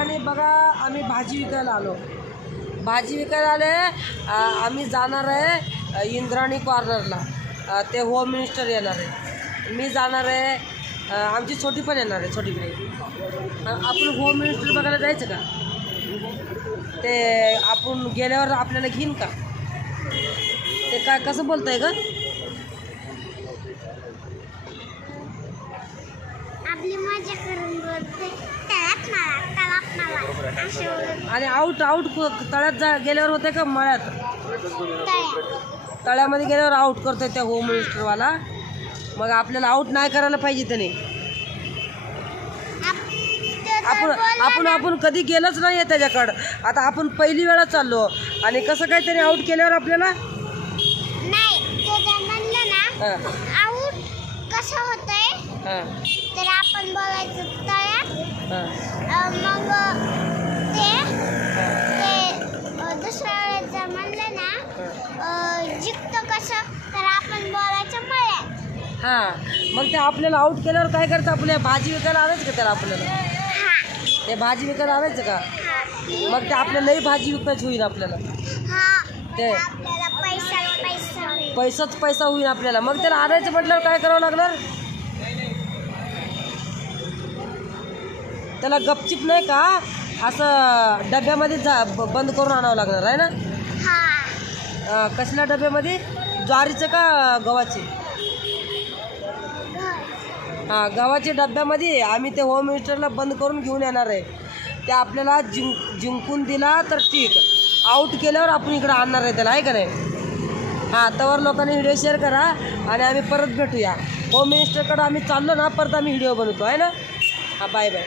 मित्रांनी बघा, आम्ही भाजी विकायला आलो. भाजी विकायला आले. आम्ही जाणार आहे इंद्राणी कॉर्नरला. ते होम मिनिस्टर येणार आहे, मी जाणार आहे, आमची छोटी पण येणार आहे, छोटी पण. आपण होम मिनिस्टर बघायला जायचं का? ते आपण गेल्यावर आपल्याला घेईन का? ते काय कसं बोलताय का? आणि आऊट तळ्यात गेल्यावर होते का मळ्यात? तळ्यामध्ये गेल्यावर आऊट करतोय त्या होम मिनिस्टरवाला. मग आपल्याला आऊट नाही करायला पाहिजे त्याने. आपण कधी गेलोच नाही आहे त्याच्याकडं. आता आपण पहिली वेळा चाललो आणि कसं काय त्याने आऊट केल्यावर आपल्याला आऊट कसं होतंय तर आपण बोलायचं तळ्यात. मग ते दुसऱ्या वेळेस जर म्हणलं ना जिंकतं कसं तर आपण बोलायचं मळ्यात. मग ते आपल्याला आऊट केल्यावर काय करायचं? आपल्या भाजी विकायला आणायचं का त्याला? आपल्याला ते भाजी विकायला आणायचं का? मग ते आपल्यालाही भाजी विकायची होईल आपल्याला. ते पैसाच पैसा होईल आपल्याला. मग त्याला आणायचं म्हटल्यावर काय करावं लागणार? त्याला गपचिप नाही का असं डब्यामध्ये बंद करून आणावं लागणार आहे ना? कसल्या डब्यामध्ये? ज्वारीचं का गव्हाचे? गव्हाच्या डब्यामध्ये आम्ही ते होम मिनिस्टरला बंद करून घेऊन येणार आहे. ते आपल्याला जिंकून दिला तर ठीक, आऊट केल्यावर आपण इकडं आणणार आहे त्याला, आहे का नाही? तवर लोकांनी व्हिडिओ शेअर करा आणि आम्ही परत भेटूया. होम मिनिस्टरकडं आम्ही चाललो ना, परत आम्ही व्हिडिओ बनवतो, आहे ना? Bye bye.